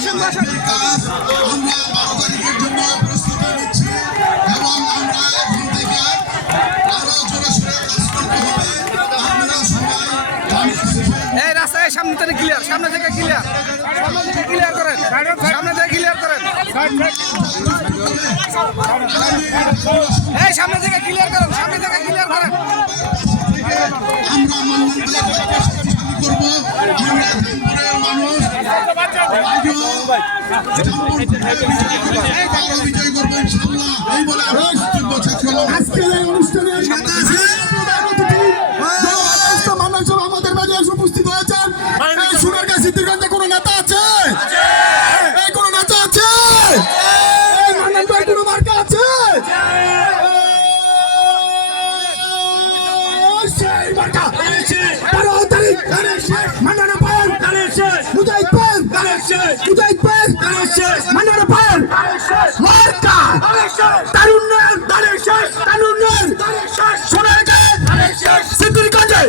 বসেন বসেন। আমরা 12 তারিখের জন্য প্রস্তুতি নিচ্ছি এবং আমরা এখন থেকে আরো জোরে সোরে কাজ করতে হবে। আপনারা সবাই এই রাস্তায় সামনে থেকে ক্লিয়ার, সামনে থেকে ক্লিয়ার, সামনে থেকে ক্লিয়ার করেন, সামনে থেকে ক্লিয়ার করেন, এই সামনে থেকে ক্লিয়ার করেন, সামনে থেকে ক্লিয়ার করেন। আমরা মানবতার শক্তিশালী করব। আমরা জামপুরের মানুষ বিজয় করবো ইনশাআল্লাহ। এই বলে আজকের এই অনুষ্ঠানে আমাদের মাঝে উপস্থিত হয়েছেন। সুনারগাঁ সিদ্ধিরগঞ্জে কোনো নেতা আছে? এই কোনো নেতা আছে? এই মান্নান ভাই কোনো মার্কা আছে? সেই মার্কা 12 তারিখ মান্নান ভাই মুজাহিদ ভাই মান্নান ভাই মার্কা তারুণ্যের সোনারগাঁ সিদ্ধিরগঞ্জে